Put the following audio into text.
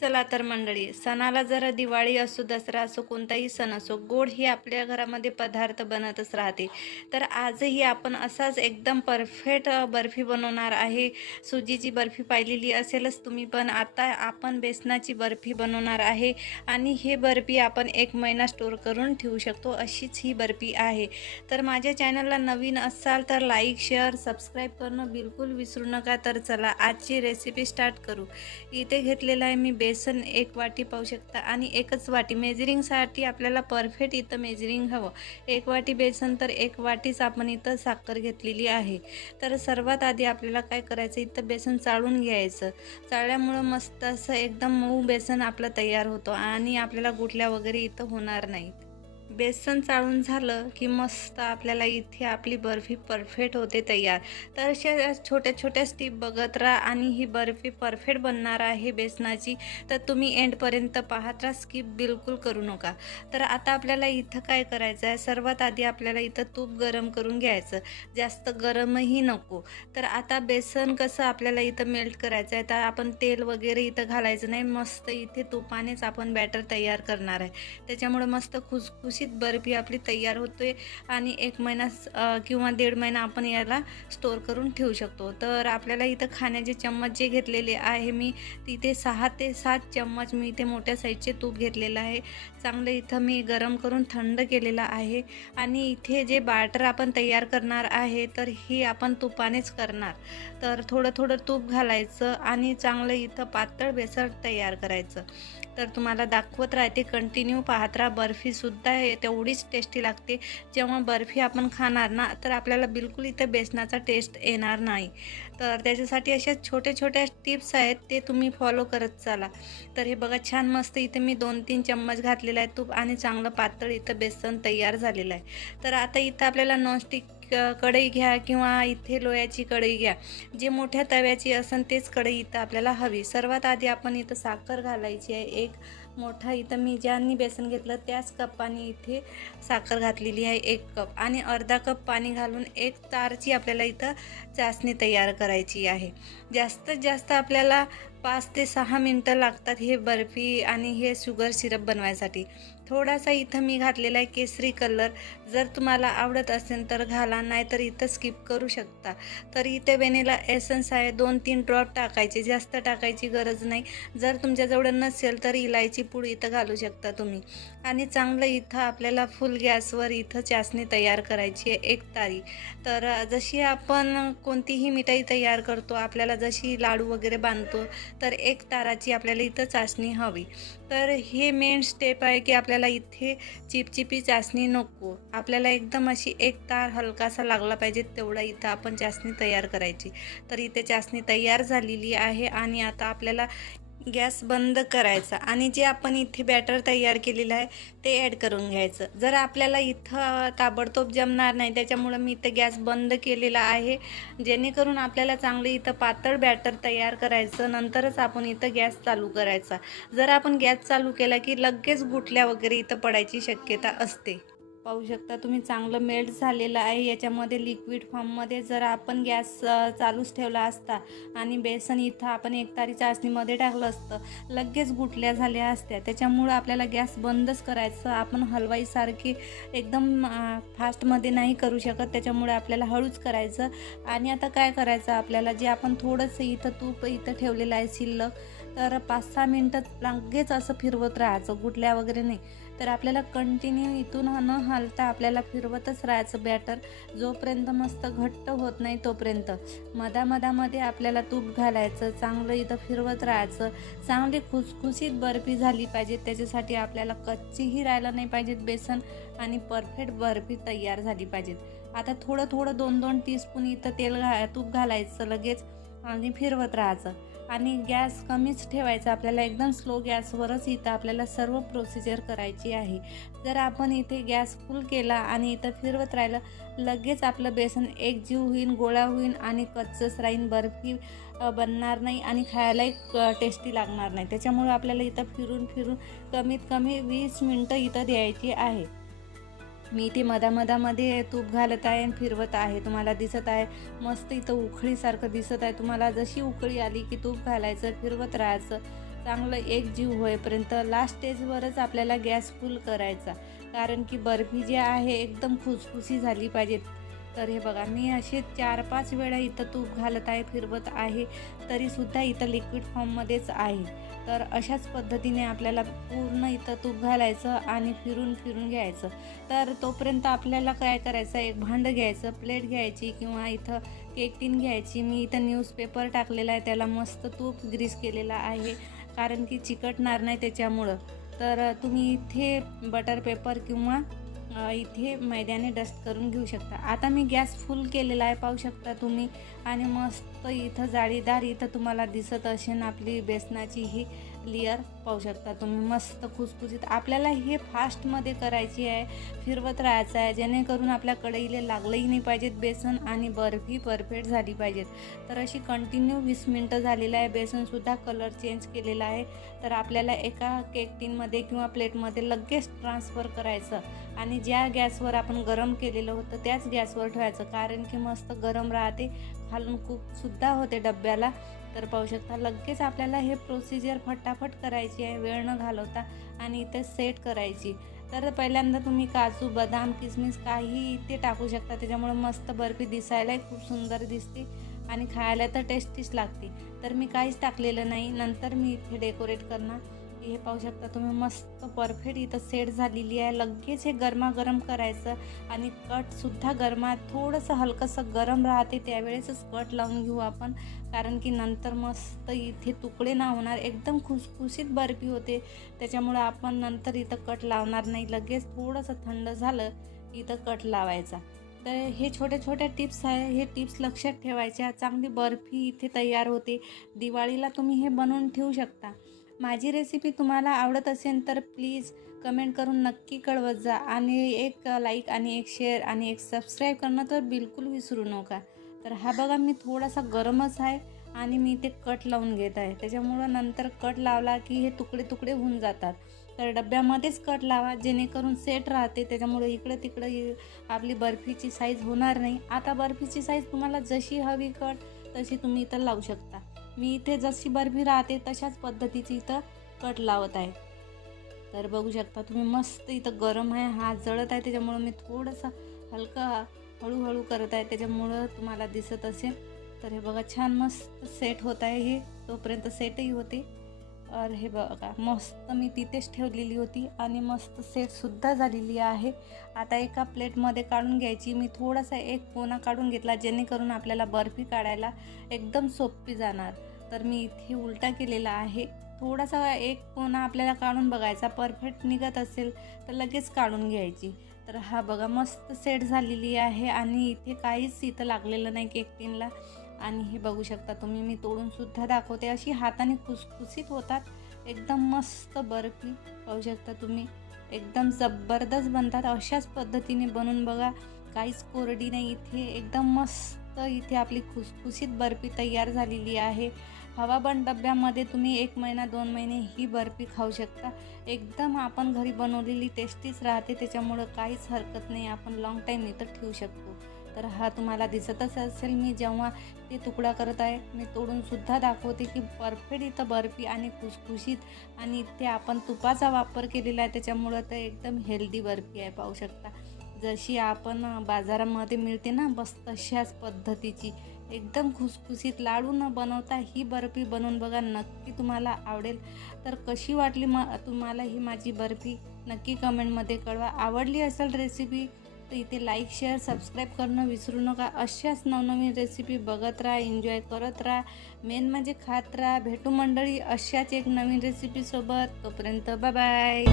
चला तर मंडळी सणाला जरा दिवाळी असो दसरा असो कोणताही सण असो गोड ही आपल्या घरामध्ये पदार्थ बनतच राहते. तर आजही आपण असाच एकदम परफेक्ट बर्फी बनवणार आहे. सुजीची बर्फी पाहिलेली असेलच तुम्ही पण आता आपण बेसनाची बर्फी बनवणार आहे आणि हे बर्फी आपण एक महिना स्टोर करून ठेवू शकतो अशीच ही बर्फी आहे. तर माझ्या चॅनलला नवीन असाल तर लाईक शेअर सबस्क्राईब करणं बिलकुल विसरू नका. तर चला आजची रेसिपी स्टार्ट करू. इथे घेतलेला आहे मी बे बेसन एक वाटी पाहू शकता आणि एकच वाटी मेजरिंगसाठी आपल्याला परफेक्ट इथं मेजरिंग हवं. एक वाटी बेसन तर एक वाटीच आपण इथं साखर घेतलेली आहे. तर सर्वात आधी आपल्याला काय करायचं इथं बेसन चाळून घ्यायचं. चाळल्यामुळं मस्त असं एकदम मऊ बेसन आपलं तयार होतं आणि आपल्याला गुठल्या वगैरे इथं होणार नाहीत. बेसन चाळून झालं की मस्त आपल्याला इथे आपली बर्फी परफेक्ट होते तयार. तर अशा छोट्या छोट्या स्टीप बघत राहा आणि ही बर्फी परफेक्ट बनणार आहे बेसनाची. तर तुम्ही एंडपर्यंत पाहत राहा स्किप बिलकुल करू नका. तर आता आपल्याला इथं काय करायचं आहे? सर्वात आधी आपल्याला इथं तूप गरम करून घ्यायचं. जास्त गरमही नको. तर आता बेसन कसं आपल्याला इथं मेल्ट करायचं आहे? तर आपण तेल वगैरे इथं घालायचं नाही. मस्त इथे तुपानेच आपण बॅटर तयार करणार आहे. त्याच्यामुळे मस्त खुसखुशीत बर्फी आपली तयार होते आणि एक महिना किंवा दीड महिना आपण याला स्टोर करून ठेवू शकतो. तर आपल्याला इथं खाण्याचे चम्मच जे घेतलेले आहे मी तिथे सहा ते सात चम्मच मी इथे मोठ्या साईजचे तूप घेतलेलं आहे. चांगलं इथं मी गरम करून थंड केलेलं आहे. आणि इथे जे बाटर आपण तयार करणार आहे तर ही आपण तुपानेच करणार. तर थोडं थोडं तूप घालायचं आणि चांगलं इथं पातळ बेसर तयार करायचं. तर तुम्हाला दाखवत राहते. कंटिन्यू पाहत राहा. बर्फीसुद्धा तेवढीच टेस्टी लागते. जेव्हा बर्फी आपण खाणार ना तर आपल्याला बिलकुल इथं बेसनाचा टेस्ट येणार नाही. तर त्याच्यासाठी अशा छोट्या छोट्या टिप्स आहेत ते तुम्ही फॉलो करत चाला. तर हे बघा छान मस्त इथे मी दोन तीन चम्मच घातलेला आहे तूप आणि चांगलं पातळ इथं बेसन तयार झालेलं आहे. तर आता इथं आपल्याला नॉनस्टिक कढई घ्या किंवा इथे लोह्याची कढई घ्या. जे मोठ्या तव्याची असेल तेच कढई इथं आपल्याला हवी. सर्वात आधी आपण इथं साखर घालायची आहे. एक मोठा इथं मी ज्यांनी बेसन घेतलं त्याच कपाने इथे साखर घातलेली आहे एक कप. आणि अर्धा कप पाणी घालून एक तारची आपल्याला इथं चाचणी तयार करायची आहे. जास्तीत जास्त आपल्याला पाच ते सहा मिनटं लागतात हे बर्फी आणि हे शुगर सिरप बनवायसाठी. थोडासा इथं मी घातलेला आहे केसरी कलर. जर तुम्हाला आवडत असेल तर घाला नाही तर इथं स्किप करू शकता. तर इथे वेनेला एसन्स आहे. दोन तीन ड्रॉप टाकायचे जास्त टाकायची गरज नाही. जर तुमच्याजवळ नसेल तर इलायची पूड इथं घालू शकता तुम्ही. आणि चांगलं इथं आपल्याला फुल गॅसवर इथं चासणी तयार करायची आहे एक तारी. तर जशी आपण कोणतीही मिठाई तयार करतो आपल्याला जशी लाडू वगैरे बांधतो तर एक ताराची आपल्याला इथं चासणी हवी. तर हे मेन स्टेप आहे की आपल्याला आपल्याला इथे चिपचिपी चाचणी नको. आपल्याला एकदम अशी एक तार हलकासा लागला पाहिजे तेवढा इथं आपण चाचणी तयार करायची. तर इथे चाचणी तयार झालेली आहे आणि आता आपल्याला गॅस बंद करायचा आणि जे आपण इथे बॅटर तयार केलेलं आहे ते ॲड करून घ्यायचं. जर आपल्याला इथं ताबडतोब जमणार नाही त्याच्यामुळं मी इथं गॅस बंद केलेला आहे. जेणेकरून आपल्याला चांगलं इथं पातळ बॅटर तयार करायचं नंतरच आपण इथं गॅस चालू करायचा. जर आपण गॅस चालू केला की लगेच गुठल्या वगैरे इथं पडायची शक्यता असते. पाहू शकता तुम्ही चांगलं मेल्ट झालेलं आहे. याच्यामध्ये लिक्विड फॉर्ममध्ये जर आपण गॅस चालूच ठेवला असता आणि बेसन इथं आपण एक तारी चाचणीमध्ये टाकलं असतं लगेच गुटल्या झाल्या असत्या. त्याच्यामुळं आपल्याला गॅस बंदच करायचं. आपण हलवाईसारखी एकदम फास्टमध्ये नाही करू शकत. त्याच्यामुळे आपल्याला हळूच करायचं. आणि आता काय करायचं आपल्याला? जे आपण थोडंसं इथं तूप इथं ठेवलेलं आहे शिल्लक तर पाच सहा मिनटं लगेच असं फिरवत राहायचं. गुटल्या वगैरे नाही. तर आपल्याला कंटिन्यू इथून न हलता आपल्याला फिरवतच राहायचं बॅटर जोपर्यंत मस्त घट्ट होत नाही तोपर्यंत. मधामधामध्ये आपल्याला तूप घालायचं चांगलं इथं फिरवत राहायचं. चांगली खुसखुशीत बर्फी झाली पाहिजे त्याच्यासाठी आपल्याला कच्चीही राहायला नाही पाहिजेत बेसन आणि परफेक्ट बर्फी तयार झाली पाहिजेत. आता थोडं थोडं दोन दोन टीस्पून इथं तेल घा तूप घालायचं लगेच आणि फिरवत राहायचं. आणि गॅस कमीच ठेवायचा. आपल्याला एकदम स्लो गॅसवरच इथं आपल्याला सर्व प्रोसिजर करायची आहे. जर आपण इथे गॅस फुल केला आणि इथं फिरवत राहिलं लगेच आपलं बेसन एकजीव होईन गोळा होईन आणि कच्चंच राहीन. बर्फी बनणार नाही आणि खायलाही टेस्टी लागणार नाही. त्याच्यामुळे आपल्याला इथं फिरून फिरून कमीत कमी वीस मिनटं इथं द्यायची आहे. मी इथे मधामधामध्ये तूप घालत आहे आणि फिरवत आहे. तुम्हाला दिसत आहे मस्त इथं उखळीसारखं दिसत आहे. तुम्हाला जशी उकळी आली की तूप घालायचं फिरवत राहायचं. चांगलं एक जीव होईपर्यंत लास्ट स्टेजवरच आपल्याला गॅस फुल करायचा. कारण की बर्फी जी आहे एकदम खुसखुशी झाली पाहिजे. तर हे बघा मी असे चार पाच वेळा इथं तूप घालत आहे फिरवत आहे तरीसुद्धा इथं लिक्विड फॉर्ममध्येच आहे. तर अशाच पद्धतीने आपल्याला पूर्ण इथं तूप घालायचं आणि फिरून फिरून घ्यायचं. तर तोपर्यंत आपल्याला काय करायचं एक भांडं घ्यायचं प्लेट घ्यायची किंवा इथं केक टीन घ्यायची. मी इथं न्यूजपेपर टाकलेला आहे त्याला मस्त तूप ग्रीस केलेला आहे कारण की चिकटणार नाही त्याच्यामुळं. तर तुम्ही इथे बटर पेपर किंवा इथे मैद्याने डस्ट करून घेऊ शकता. आता मी गॅस फुल केलेला आहे पाहू शकता तुम्ही. आणि मस्त इथं जाळीदार इथं तुम्हाला दिसत असेल आपली बेसनाची ही. क्लिअर पाहू शकता. तुम्ही मस्त खुसखुशीत आपल्याला हे फास्टमध्ये करायची आहे फिरवत राहायचं आहे जेणेकरून आपल्या कढईला लागलंही नाही पाहिजेत बेसन आणि बर्फी परफेक्ट झाली पाहिजेत. तर अशी कंटिन्यू वीस मिनटं झालेलं आहे बेसनसुद्धा कलर चेंज केलेला आहे. तर आपल्याला एका केक टीनमध्ये किंवा प्लेटमध्ये लगेच ट्रान्सफर करायचं आणि ज्या गॅसवर आपण गरम केलेलं होतं त्याच गॅसवर ठेवायचं. कारण की मस्त गरम राहते खालून खूपसुद्धा होते डब्याला. तर पाहू शकता लगेच आपल्याला हे प्रोसिजर फटाफट करायची आहे. वेळ न घालवता आणि इथे सेट करायची. तर पहिल्यांदा तुम्ही काजू बदाम किसमिस काही इथे टाकू शकता. त्याच्यामुळे मस्त बर्फी दिसायलाही खूप सुंदर दिसते आणि खायला तर टेस्टीच लागते. तर मी काहीच टाकलेलं नाही. नंतर मी इथे डेकोरेट करणार. हे पाहू शकता तुम्ही मस्त परफेक्ट इथं सेट झालेली आहे. लगेच हे गरमागरम करायचं आणि कटसुद्धा गरमा थोडंसं हलकंसं गरम राहते त्यावेळेसच कट लावून घेऊ आपण. कारण की नंतर मस्त इथे तुकडे ना होणार एकदम खुसखुशीत बर्फी होते. त्याच्यामुळं आपण नंतर इथं कट लावणार नाही. लगेच थोडंसं थंड झालं की इथं कट लावायचा. तर हे छोट्या छोट्या टिप्स आहे. हे टिप्स लक्षात ठेवायच्या. चांगली बर्फी इथे तयार होते. दिवाळीला तुम्ही हे बनवून ठेवू शकता. माझी रेसिपी तुम्हाला आवडत असेल तर प्लीज कमेंट करून नक्की कळवत जा. आणि एक लाईक आणि एक शेअर आणि एक सबस्क्राईब करणं तर बिलकुल विसरू नका. तर हा बघा मी थोडासा गरमच आहे आणि मी ते कट लावून घेत आहे. त्याच्यामुळं नंतर कट लावला की हे तुकडे तुकडे होऊन जातात. तर डब्यामध्येच कट लावा जेणेकरून सेट राहते. त्याच्यामुळे इकडे तिकडे आपली बर्फीची साईज होणार नाही. आता बर्फीची साईज तुम्हाला जशी हवी कट तशी तुम्ही इथं लावू शकता. मी इथे जशी बर्फी राहते तशाच पद्धतीची इथं कट लावत आहे. तर बघू शकता तुम्ही मस्त इथं गरम आहे हात जळत आहे त्याच्यामुळं मी थोडंसं हलकं हळूहळू करत आहे त्याच्यामुळं तुम्हाला दिसत असेल. तर हे बघा छान मस्त सेट होत आहे हे. तोपर्यंत सेटही होते. और हे बघा मस्त मी तिथेच ठेवलेली होती आणि मस्त सेटसुद्धा झालेली आहे. आता एका प्लेटमध्ये काढून घ्यायची. मी थोडासा एक कोना काढून घेतला जेणेकरून आपल्याला बर्फी काढायला एकदम सोपी जाणार. तर मी इथे उलटा केलेला आहे. थोडासा एक कोणा आपल्याला काढून बघायचा. परफेक्ट निघत असेल तर लगेच काढून घ्यायची. तर हा बघा मस्त सेट झालेली आहे आणि इथे काहीच इथं लागलेलं नाही केक टीनला आणि हे बघू शकता तुम्ही मी तोडूनसुद्धा दाखवते. अशी हाताने खुसखुसीत होतात. एकदम मस्त बर्फी पाहू शकता तुम्ही. एकदम जबरदस्त बनतात. अशाच पद्धतीने बनवून बघा. काहीच कोरडी नाही इथे. एकदम मस्त इथे आपली खुसखुशीत बर्फी तयार झालेली आहे. हवाबंद डब्यामध्ये तुम्ही एक महिना दोन महिने ही बर्फी खाऊ शकता. एकदम आपण घरी बनवलेली टेस्टीच राहते त्याच्यामुळं काहीच हरकत नाही. आपण लॉंग टाईम इथं ठेवू शकतो. तर हा तुम्हाला दिसतच असेल मी जेव्हा ते तुकडा करत आहे मी तोडूनसुद्धा दाखवते की परफेक्ट इथं बर्फी आणि खुसखुशीत आणि इथे आपण तुपाचा वापर केलेला आहे त्याच्यामुळं तर एकदम हेल्दी बर्फी आहे पाहू शकता. जशी आपण बाजारामध्ये मिळते ना बस तशाच पद्धतीची. एकदम खुसखुशीत लाडू न बनवता ही बर्फी बनवून बघा नक्की तुम्हाला आवडेल. तर कशी वाटली म तुम्हाला ही माझी बर्फी? नक्की कमेंटमध्ये कळवा. आवडली असेल रेसिपी तर इथे लाईक शेअर सबस्क्राईब करणं विसरू नका. अशाच नवनवीन रेसिपी बघत राहा एन्जॉय करत राहा. मेन म्हणजे खात राहा. भेटू मंडळी अशाच एक नवीन रेसिपीसोबत तोपर्यंत बाय